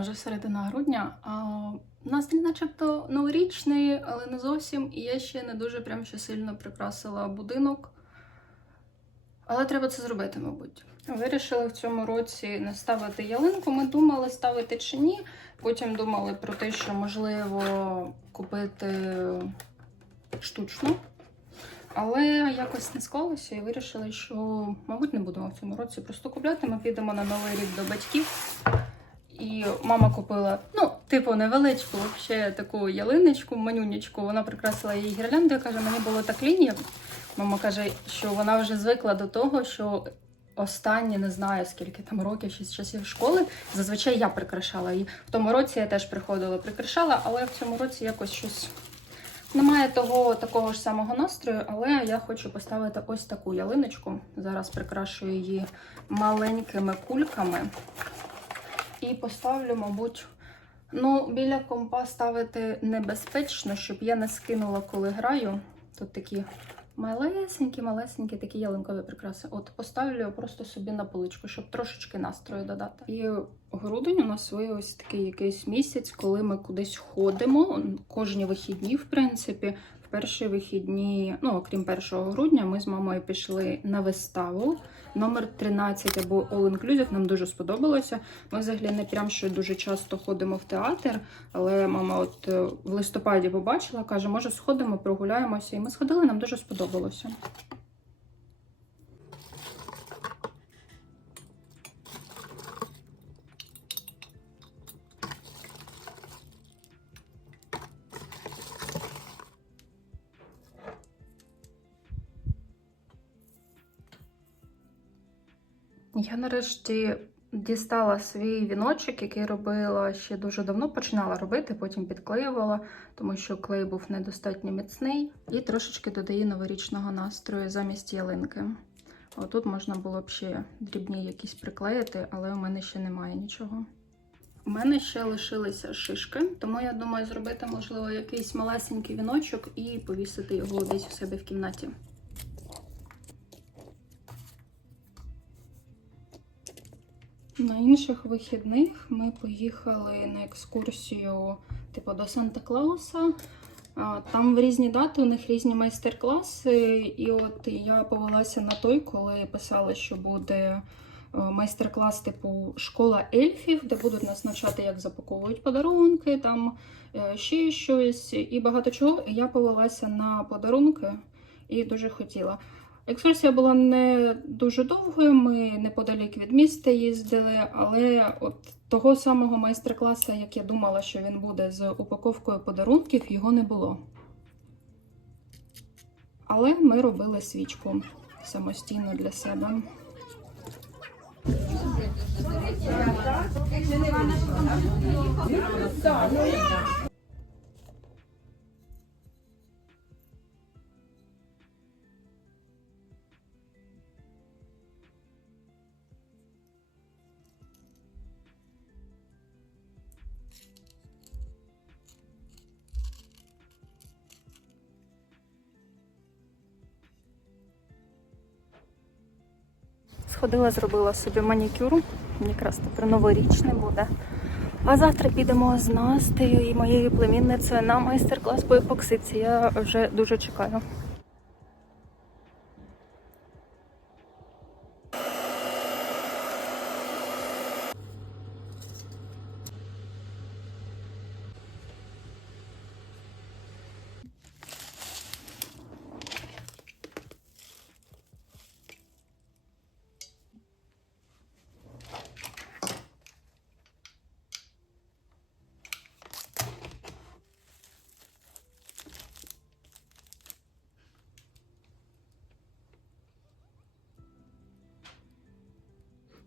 вже середина грудня. А настрій начебто новорічний, але не зовсім. І я ще не дуже прям ще сильно прикрасила будинок. Але треба це зробити, мабуть. Вирішили в цьому році не ставити ялинку. Ми думали ставити чи ні. Потім думали про те, що можливо купити штучну. Але якось не склалося і вирішили, що, мабуть, не будемо в цьому році просто купляти. Ми підемо на новий рік до батьків. І мама купила, ну, типу, невеличку вообще таку ялиночку, манюнечку. Вона прикрасила її гірляндою. Каже, мені було так лінія. Мама каже, що вона вже звикла до того, що останні не знаю скільки там років, ще з часів школи. Зазвичай я прикрашала її. В тому році я теж приходила, прикрашала, але в цьому році якось щось немає того такого ж самого настрою. Але я хочу поставити ось таку ялиночку. Зараз прикрашую її маленькими кульками. І поставлю, мабуть, ну, біля компа ставити небезпечно, щоб я не скинула, коли граю. Тут такі малесенькі, малесенькі такі ялинкові прикраси. От поставлю просто собі на поличку, щоб трошечки настрою додати. І грудень у нас виявився такий якийсь місяць, коли ми кудись ходимо. Кожні вихідні, в принципі. Перші вихідні, ну окрім 1 грудня, ми з мамою пішли на виставу. Номер 13 або All Inclusive нам дуже сподобалося. Ми взагалі не прям що дуже часто ходимо в театр, але мама от е, в листопаді побачила, каже, може сходимо, прогуляємося. І ми сходили, нам дуже сподобалося. Я нарешті дістала свій віночок, який робила ще дуже давно. Починала робити, потім підклеювала, тому що клей був недостатньо міцний. І трошечки додаю новорічного настрою замість ялинки. Отут можна було б ще дрібні якісь приклеїти, але у мене ще немає нічого. У мене ще лишилися шишки, тому я думаю зробити, можливо, якийсь малесенький віночок і повісити його десь у себе в кімнаті. На інших вихідних ми поїхали на екскурсію типу до Санта-Клауса. Там в різні дати, у них різні майстер-класи. І от я повелася на той, коли писали, що буде е, майстер-клас типу школа ельфів, де будуть нас навчати, як запаковують подарунки, там е, ще щось і багато чого. Я повелася на подарунки і дуже хотіла. Екскурсія була не дуже довгою, ми неподалік від міста їздили, але от того самого майстер-класу, як я думала, що він буде з упаковкою подарунків, його не було. Але ми робили свічку самостійно для себе. Сходила, зробила собі манікюр. Якраз тепер новорічний буде. А завтра підемо з Настею і моєю племінницею на майстер-клас по епоксиці. Я вже дуже чекаю.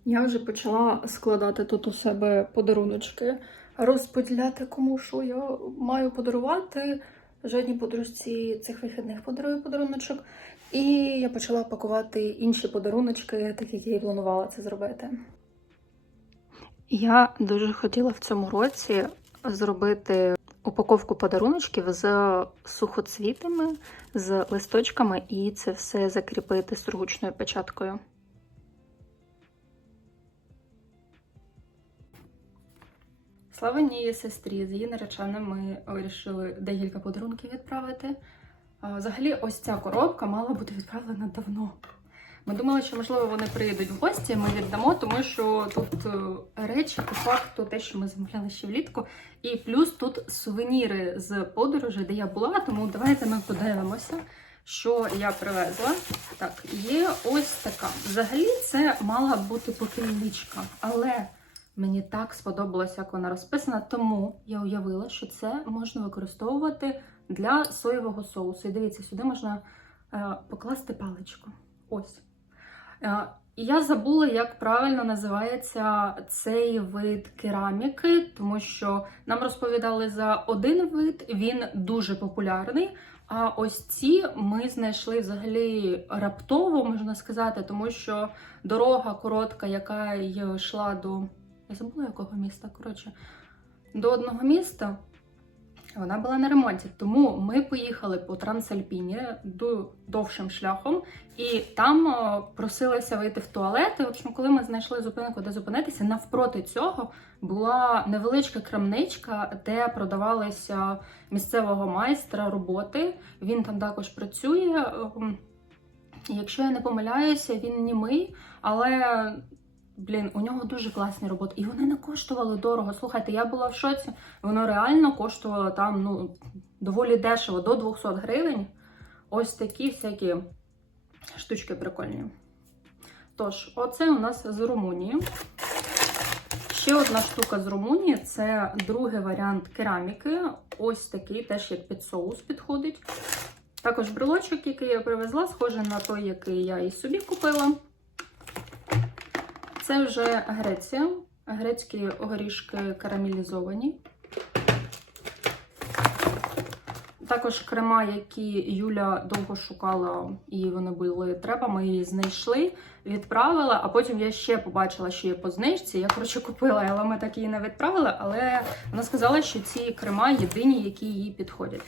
Я вже почала складати тут у себе подаруночки, розподіляти, кому що я маю подарувати. Жодній подружці цих вихідних подарую подаруночок. І я почала пакувати інші подаруночки, так як я і планувала це зробити. Я дуже хотіла в цьому році зробити упаковку подаруночків з сухоцвітами, з листочками, і це все закріпити сургучною печаткою. Славеній сестрі з її нареченим ми вирішили декілька подарунків відправити. Взагалі, ось ця коробка мала бути відправлена давно. Ми думали, що можливо вони приїдуть в гості, ми віддамо, тому що тут е, речі, по факту, те, що ми замовляли ще влітку. І плюс тут сувеніри з подорожі, де я була, тому давайте ми подивимося, що я привезла. Так, є ось така. Взагалі, це мала бути покрівничка, але мені так сподобалося, як вона розписана, тому я уявила, що це можна використовувати для соєвого соусу. І дивіться, сюди можна е, покласти паличку. Ось. Е, і я забула, як правильно називається цей вид кераміки, тому що нам розповідали за один вид, він дуже популярний. А ось ці ми знайшли взагалі раптово, можна сказати, тому що дорога коротка, яка йшла до. Я забула якого міста, коротше, до одного міста. Вона була на ремонті, тому ми поїхали по Трансальпіні довшим шляхом, і там просилися вийти в туалет. Общем, коли ми знайшли зупинку, де зупинитися, навпроти цього була невеличка крамничка, де продавалися місцевого майстра роботи. Він там також працює. Ем, Якщо я не помиляюся, він німий, але блін, у нього дуже класні роботи. І вони не коштували дорого. Слухайте, я була в шоці. Воно реально коштувало там ну, доволі дешево, до 200 гривень. Ось такі всякі штучки прикольні. Тож, оце у нас з Румунії. Ще одна штука з Румунії це другий варіант кераміки. Ось такий, теж як під соус підходить. Також брелочок, який я привезла, схожий на той, який я і собі купила. Це вже Греція. Грецькі горішки карамелізовані. Також крема, які Юля довго шукала, і вони були треба. Ми її знайшли, відправила, а потім я ще побачила, що є по знижці. Я, коротше, купила, але ми так її не відправили. Але вона сказала, що ці крема єдині, які їй підходять.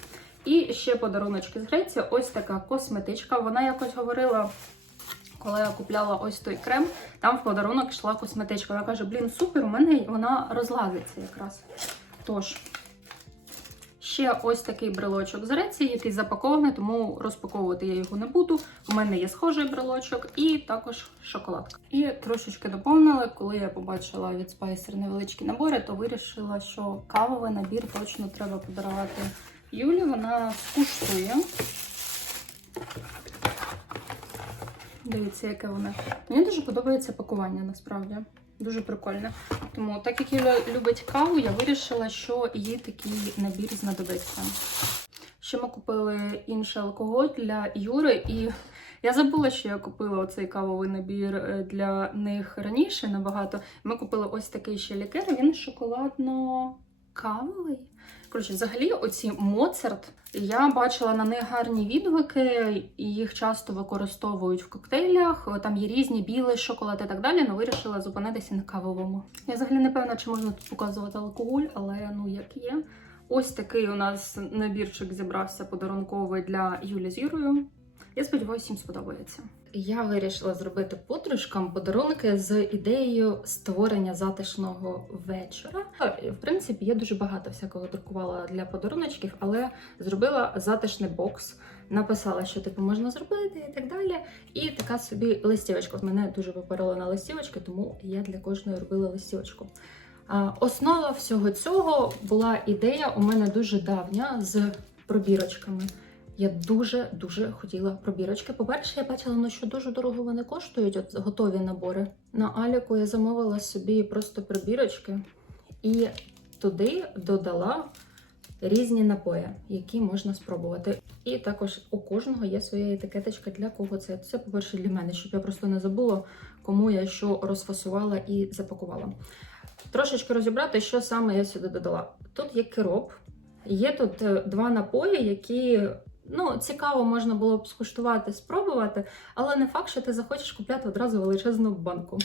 І ще подаруночки з Греції. Ось така косметичка. Вона якось говорила, коли я купляла ось той крем, там в подарунок йшла косметичка. Вона каже: блін, супер, у мене вона розлазиться якраз. Тож. Ще ось такий брелочок з Греції, який запакований, тому розпаковувати я його не буду. У мене є схожий брелочок і також шоколадка. І трошечки доповнили, коли я побачила від Spicer невеличкі набори, то вирішила, що кавовий набір точно треба подарувати Юлі. Вона скуштує. Дивіться, яке воно. Мені дуже подобається пакування насправді. Дуже прикольне. Тому, так як Юля любить каву, я вирішила, що їй такий набір знадобиться. Ще ми купили інший алкоголь для Юри, і я забула, що я купила оцей кавовий набір е, для них раніше набагато. Ми купили ось такий ще лікер, він шоколадно-кавовий. Коротше, взагалі, оці Моцарт, я бачила на них гарні відгуки, їх часто використовують в коктейлях. Там є різні білий шоколад і так далі, але вирішила зупинитися на кавовому. Я взагалі не певна, чи можна тут показувати алкоголь, але ну як є. Ось такий у нас набірчик зібрався подарунковий для Юлі з Юрою. Я сподіваюся, їм сподобається. Я вирішила зробити подружкам подарунки з ідеєю створення затишного вечора. В принципі, я дуже багато всякого друкувала для подаруночків, але зробила затишний бокс, написала, що типу можна зробити і так далі. І така собі листівочка. Мене дуже поперла на листівочки, тому я для кожної робила листівочку. Основа всього цього була ідея у мене дуже давня з пробірочками. Я дуже дуже хотіла пробірочки. По-перше, я бачила, ну, що дуже дорого вони коштують, от готові набори. На Аліку я замовила собі просто пробірочки і туди додала різні напої, які можна спробувати. І також у кожного є своя етикеточка для кого це. Це, по-перше, для мене, щоб я просто не забула, кому я що розфасувала і запакувала. Трошечки розібрати, що саме я сюди додала. Тут є кероп, є тут е, два напої, які ну, цікаво можна було б скуштувати, спробувати, але не факт, що ти захочеш купляти одразу величезну банку.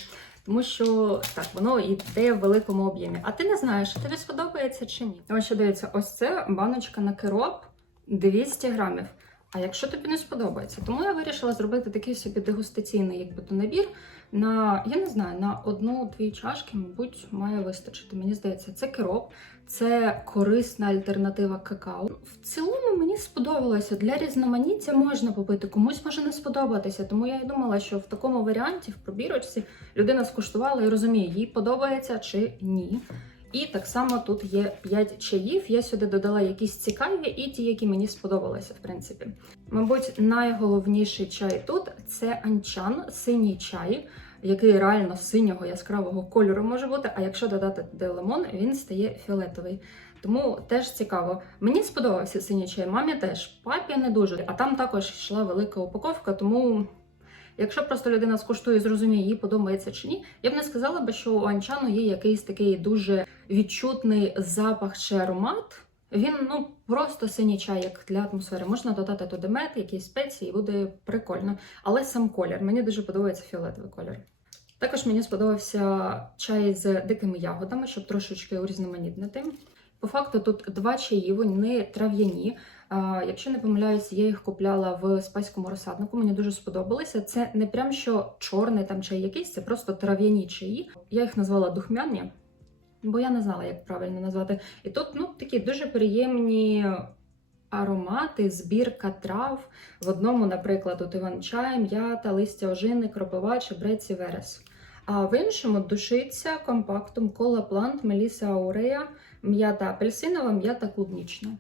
Тому що так, воно йде в великому об'ємі. А ти не знаєш, тобі сподобається чи ні. Ось що дивіться, ось це баночка на кероп 200 грамів. А якщо тобі не сподобається, тому я вирішила зробити такий собі дегустаційний якби то набір на я не знаю, на одну-дві чашки, мабуть, має вистачити. Мені здається, це кероп, це корисна альтернатива какао. В цілому мені сподобалося. Для різноманіття можна попити, комусь може не сподобатися. Тому я і думала, що в такому варіанті, в пробірочці, людина скуштувала і розуміє, їй подобається чи ні. І так само тут є 5 чаїв. Я сюди додала якісь цікаві і ті, які мені сподобалися, в принципі. Мабуть, найголовніший чай тут це анчан, синій чай, який реально синього яскравого кольору може бути. А якщо додати туди лимон, він стає фіолетовий. Тому теж цікаво. Мені сподобався синій чай, мамі теж, папі не дуже. А там також йшла велика упаковка, тому. Якщо просто людина скуштує і зрозуміє, їй подобається чи ні, я б не сказала би, що у анчану є якийсь такий дуже відчутний запах чи аромат. Він ну просто синій чай, як для атмосфери. Можна додати туди мед, якісь спеції, і буде прикольно. Але сам колір. Мені дуже подобається фіолетовий колір. Також мені сподобався чай з дикими ягодами, щоб трошечки урізноманітнити. По факту тут два чаї, вони трав'яні. Якщо не помиляюсь, я їх купляла в спайському розсаднику. Мені дуже сподобалися. Це не прям що чорний там чай якийсь, це просто трав'яні чаї. Я їх назвала духмяні, бо я не знала, як правильно назвати. І тут ну, такі дуже приємні аромати, збірка трав. В одному, наприклад, тут іван-чай, м'ята, листя ожини, кропива, чебрець і верес. А в іншому душиться компактум кола плант Меліса аурея, м'ята апельсинова, м'ята клубнічна.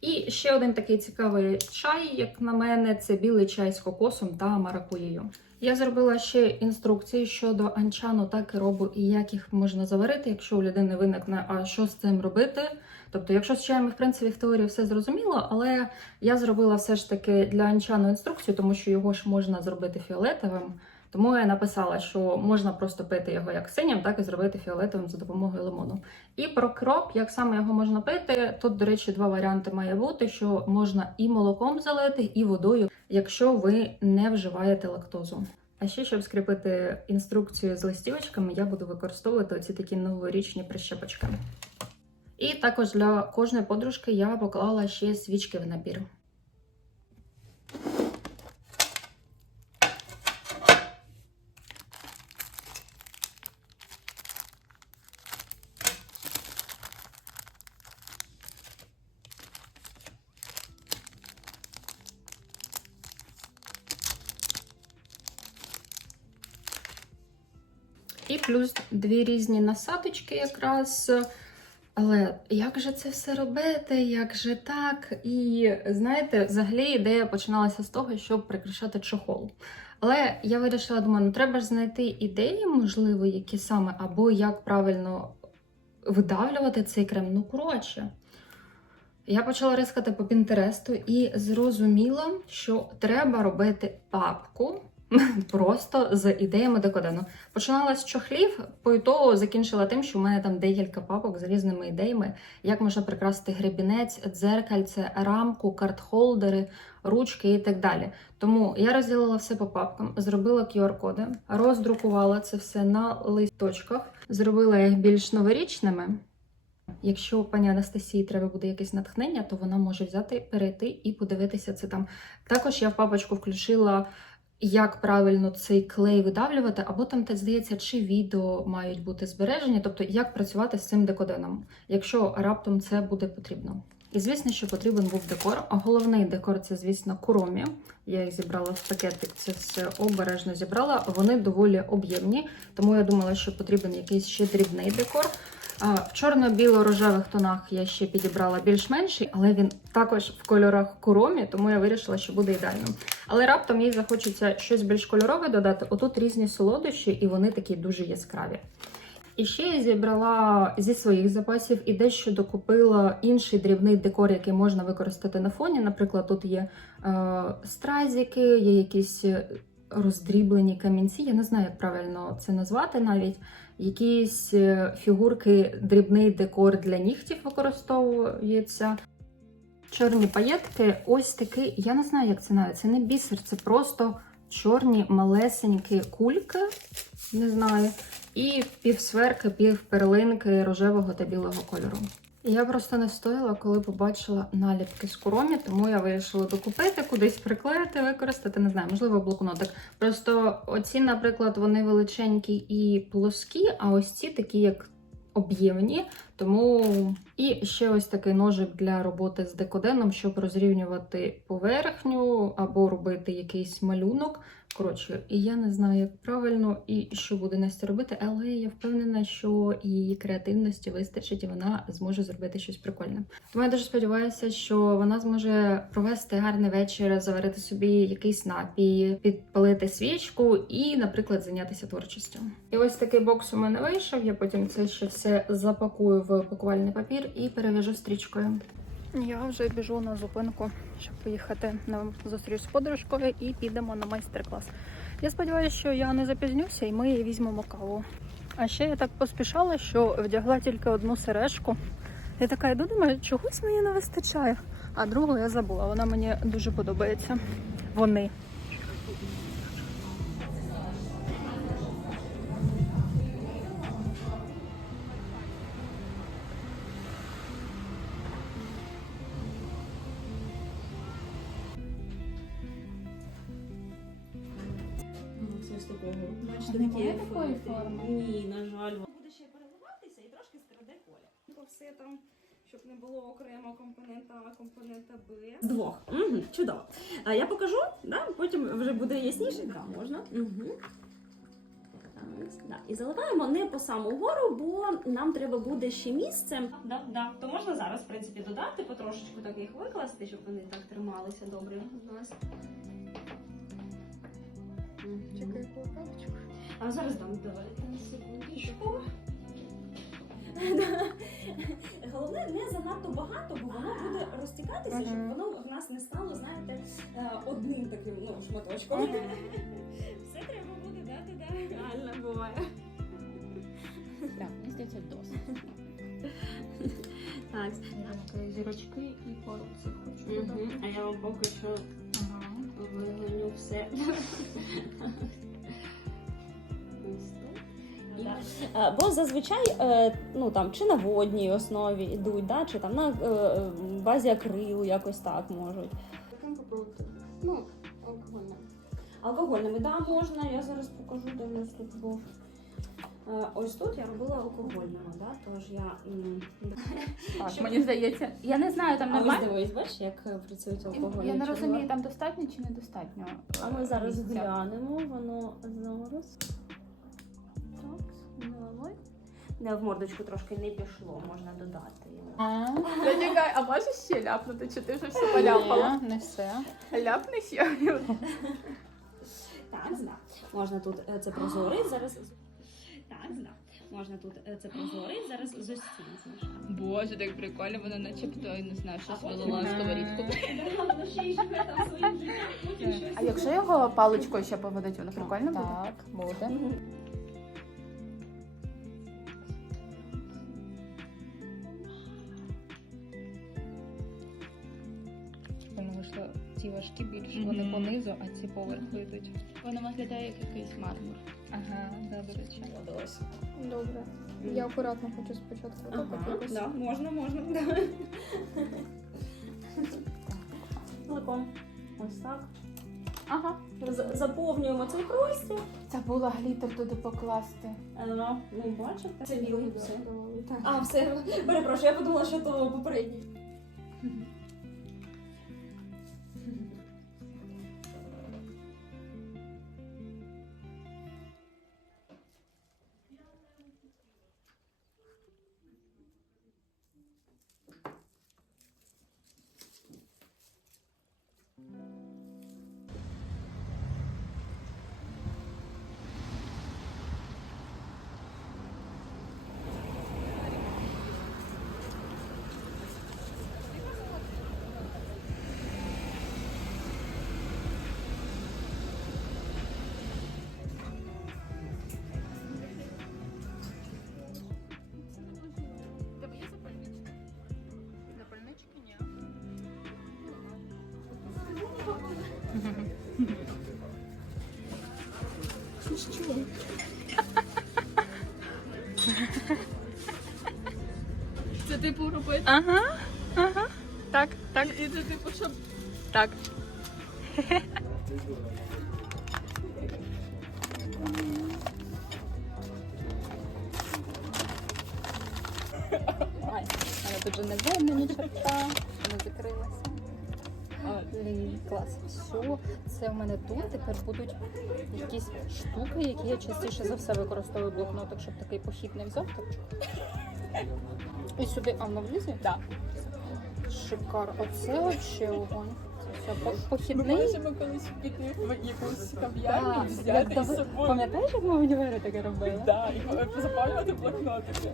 І ще один такий цікавий чай, як на мене, це білий чай з кокосом та маракуєю. Я зробила ще інструкції щодо анчану та керобу і як їх можна заварити, якщо у людини виникне, а що з цим робити. Тобто, якщо з чаєм, в принципі, в теорії все зрозуміло, але я зробила все ж таки для анчану інструкцію, тому що його ж можна зробити фіолетовим. Тому я написала, що можна просто пити його як синім, так і зробити фіолетовим за допомогою лимону. І про кроп, як саме його можна пити, тут, до речі, два варіанти має бути: що можна і молоком залити, і водою, якщо ви не вживаєте лактозу. А ще, щоб скріпити інструкцію з листівочками, я буду використовувати оці такі новорічні прищепочки. І також для кожної подружки я поклала ще свічки в набір. Плюс дві різні насадочки якраз. Але як же це все робити? Як же так? І знаєте, взагалі ідея починалася з того, щоб прикрашати чохол. Але я вирішила, думаю, ну треба ж знайти ідеї, можливо, які саме, або як правильно видавлювати цей крем. Ну, коротше. Я почала рискати по Пінтересту і зрозуміла, що треба робити папку просто з ідеями декодену. Починала з чохлів, по ітогу закінчила тим, що в мене там декілька папок з різними ідеями, як можна прикрасити гребінець, дзеркальце, рамку, картхолдери, ручки і так далі. Тому я розділила все по папкам, зробила QR-коди, роздрукувала це все на листочках, зробила їх більш новорічними. Якщо пані Анастасії треба буде якесь натхнення, то вона може взяти, перейти і подивитися це там. Також я в папочку включила, як правильно цей клей видавлювати, або там, те, здається, чи відео мають бути збережені, тобто як працювати з цим декоденом, якщо раптом це буде потрібно. І звісно, що потрібен був декор. А головний декор це, звісно, куромі. Я їх зібрала в пакетик, це все обережно зібрала. Вони доволі об'ємні, тому я думала, що потрібен якийсь ще дрібний декор. В чорно-біло-рожевих тонах я ще підібрала більш менший, але він також в кольорах куромі, тому я вирішила, що буде ідеальним. Але раптом їй захочеться щось більш кольорове додати. Отут різні солодощі, і вони такі дуже яскраві. І ще я зібрала зі своїх запасів і дещо докупила інший дрібний декор, який можна використати на фоні. Наприклад, тут є е, стразики, є якісь роздріблені камінці. Я не знаю, як правильно це назвати навіть. Якісь е, фігурки, дрібний декор для нігтів використовується. Чорні паєтки, ось такий, я не знаю, як це навіть. Це не бісер, це просто чорні малесенькі кульки. Не знаю. І півсверки, півперлинки рожевого та білого кольору. Я просто не стояла, коли побачила наліпки з куромі, тому я вирішила докупити, кудись приклеїти, використати, не знаю, можливо, блокнотик. Просто оці, наприклад, вони величенькі і плоскі, а ось ці такі, як об'ємні. Тому і ще ось такий ножик для роботи з декоденом, щоб розрівнювати поверхню або робити якийсь малюнок. Коротше, і я не знаю, як правильно і що буде Настя робити, але я впевнена, що її креативності вистачить, і вона зможе зробити щось прикольне. Тому я дуже сподіваюся, що вона зможе провести гарний вечір, заварити собі якийсь напій, підпалити свічку і, наприклад, зайнятися творчістю. І ось такий бокс у мене вийшов. Я потім це ще все запакую в пакувальний папір і перев'яжу стрічкою. Я вже біжу на зупинку, щоб поїхати на зустріч з подружкою і підемо на майстер-клас. Я сподіваюся, що я не запізнюся і ми візьмемо каву. А ще я так поспішала, що вдягла тільки одну сережку. Я така йду, думаю, чогось мені не вистачає. А другу я забула. Вона мені дуже подобається. Вони. Страде коля. Все там, щоб не було окремо компонента А, компонента Б. З двох. Угу, чудово. А я покажу, да? потім вже буде ясніше. Да, можна. Угу. Да. І заливаємо не по саму гору, бо нам треба буде ще місце. Да, да. То можна зараз, в принципі, додати, потрошечку так їх викласти, щоб вони так трималися добре у нас. Чекай, кавочку. А зараз дам давайте на секундочку. Головне не занадто багато, бо воно буде розтікатися, щоб воно в нас не стало, знаєте, е, одним таким ну, шматочком. Все треба буде дати, да. Реально буває. Так, мені здається, досить. Так. Зірочки і пару хочу. А я вам поки що Ага. виганю все. Тут. Е, Бо зазвичай е, ну там чи на водній основі йдуть, да, чи там на е, базі акрилу якось так можуть. Ну, алкогольне. Алкогольними, да, можна. Я зараз покажу, де в нас тут був. Ось тут я робила алкогольними, да, тож я. Так, Щоб- мені здається, я не знаю, там А нормально. дивись, бачиш, як працюють алкогольні Я не розумію, там достатньо чи недостатньо. А ми зараз місця? глянемо, воно зараз. Давай. Не, в мордочку трошки не пішло, можна додати його. А, а можеш ще ляпнути, чи ти вже все поляпала? Ні, не все. Ляпни ще. Так, зна. Можна тут е, це прозорий, зараз. Так, зна. Можна тут е, це прозорий, зараз з ось цим змішати. Боже, так прикольно, вона начебто, я не знаю, щось потім- вилила на сковорідку. А якщо його паличкою ще поводить, воно прикольно буде? Так, буде. Вийшло ці важкі більше, Мгм. вони понизу, а ці поверху йдуть. Воно виглядає як якийсь мармур. Ага, да, до речі. Сподобалось. Добре. Я акуратно хочу спочатку Ага, да, можна, можна. Да. Ось так. Ага. З- Заповнюємо цей простір. Забула глітер туди покласти. Е, Ну, бачите? Це білий все. А, все. Перепрошую, я подумала, що то попередній. Робити. Ага, ага. Так, так, І це типу, щоб так. Тепер будуть якісь штуки, які я частіше за все використовую блокнотик, щоб такий похід не взяв. Так. І сюди, а воно влізе? Так. Шикар. Оце вообще огонь. Це все по- ми можемо колись піти в якусь кав'ярню, Так, взяти із собою. Пам'ятаєш, як ми в універі таке робили? Да, і запалювати блокнотики.